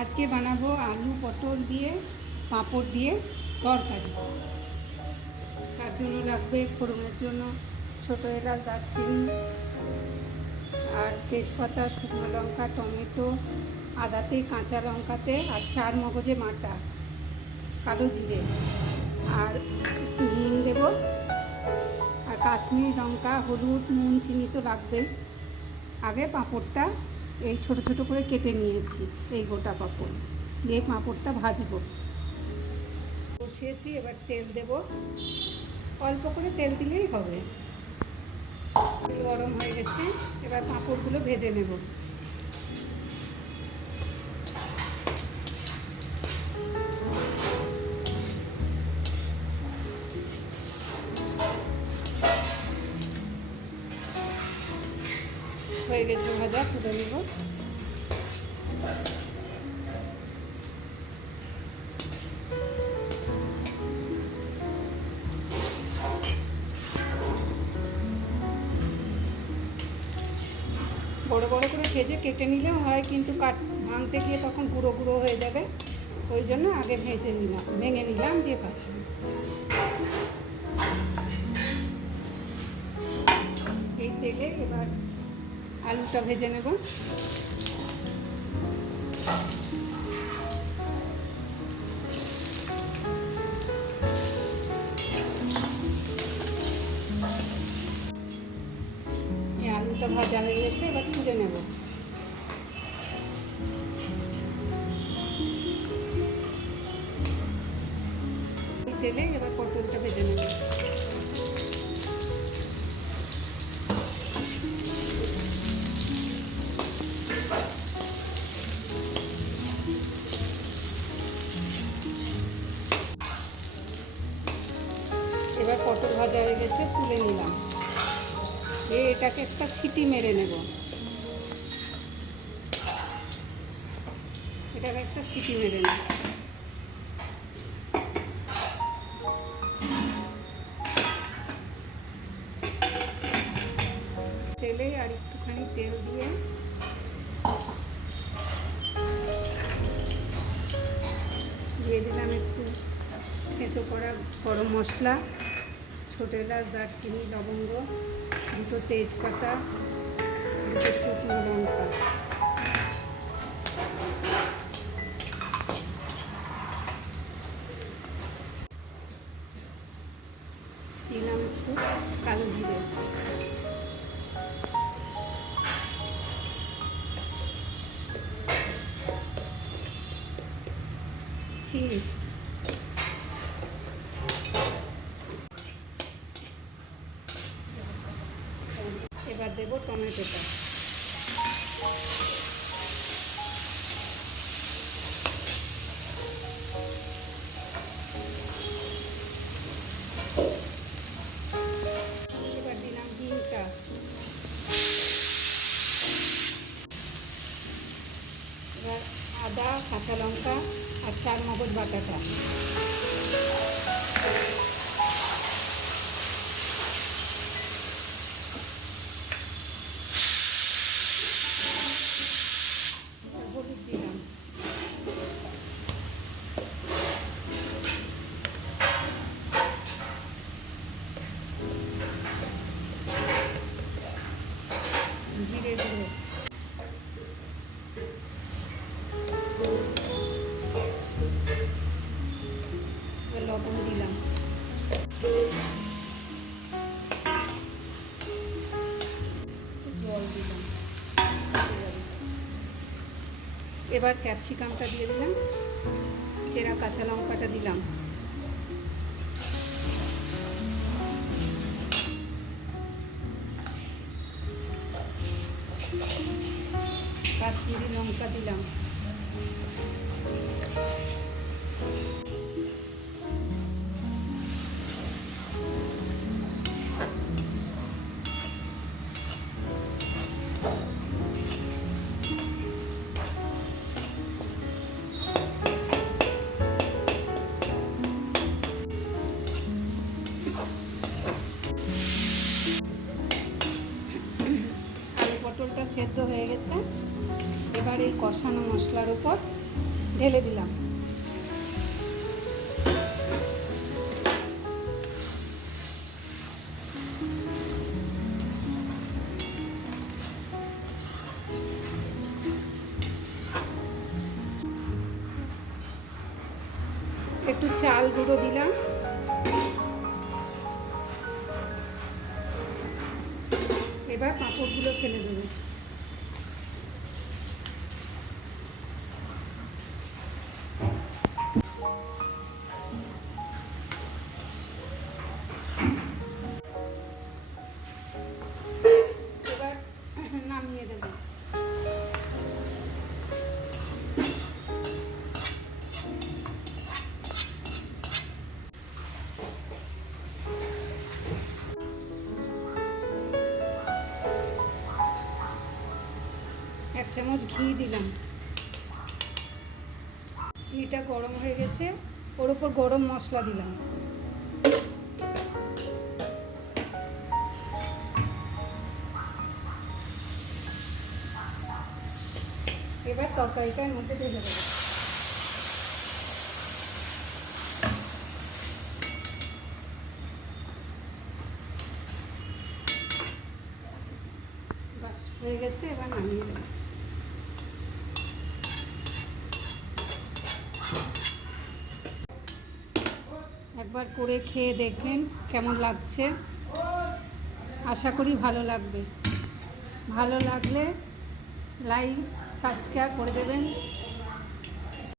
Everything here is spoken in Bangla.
আজকে বানাবো আলু পটল দিয়ে পাঁপড় দিয়ে তরকারি। তার জন্য লাগবে ফোড়নের জন্য ছোটো এলাচ, দারচিনি আর তেজপাতা, শুকনো লঙ্কা, টমেটো, আদাতে, কাঁচা লঙ্কাতে আর 4 মগজে বাটা, কালো জিরে আর একটু হিং দেবো আর কাশ্মীরি লঙ্কা, হলুদ, নুন, চিনি তো লাগবেই। আগে পাঁপড়টা এই ছোট ছোট করে কেটে নিয়েছি, এই গোটা পাঁপড় দিয়ে পাঁপড়টা ভাজবো। বসিয়েছি, এবার তেল দেব, অল্প করে তেল দিলেই হবে। গরম হয়ে গেছে, এবার পাঁপড়গুলো ভেজে নেব। হয়ে গেছে ভাজা, তুলে নেব। বড় বড় করে ভেজে কেটে নিলেও হয়, কিন্তু ভাঙতে গিয়ে তখন গুঁড়ো গুঁড়ো হয়ে যাবে, ওই জন্য আগে ভেঙে নিলাম দিয়ে ভাজলাম। এই তেলে এবার আলুটা ভেজে নেব। আলুটা ভাজা হয়ে গেছে, এবার তুলে নেব। তেলে এবার পটলটা ভেজে নেব। এবার পটল ভাজা হয়ে গেছে, তুলে নিলাম। এটাকে একটা সিটি মেরে নেব। এটাকে একটা সিটি মেরে নেব। তেলে আর একটুখানি তেল দিয়ে দিলাম একটু থেতো করা গরম মশলা, ছোটো এলাচ, দারচিনি, লবঙ্গ, 2 তেজপাতা, 2 শুকনো লঙ্কা, দিলাম একটু কালো জিরে, চিনি, এবার দেবো টমেটোটা। এবার দিলাম হিংটা, এবার আদা, কাঁচা লঙ্কা আর 4 মগজ বাটাটা। হলুদ দিলাম, জিরে গুঁড়ো, লবণ দিলাম, জল দিলাম। এবার ক্যাপসিকামটা দিয়ে দিলাম, চেরা কাঁচা লঙ্কাটা দিলাম, কাশ্মীরি লঙ্কা দিলাম, পটলটা সেদ্ধ হয়ে গেছে, এবার এই কষানো মশলার উপর ঢেলে দিলাম। একটু চাল গুঁড়ো দিলাম। এবার পাঁপড়গুলো ফেলে দেবো। এবার নামিয়ে দেবো। এক চামচ ঘি দিলাম। ঘিটা গরম হয়ে গেছে, ওর ওপর গরম মশলা দিলাম। এবার তরকারিটার মধ্যে ঢেলে দেবো। বাস হয়ে গেছে, এবার নামিয়ে দেবো। একবার করে খেয়ে দেখবেন কেমন লাগছে। আশা করি ভালো লাগবে। ভালো লাগলে লাইক সাবস্ক্রাইব করে দেবেন।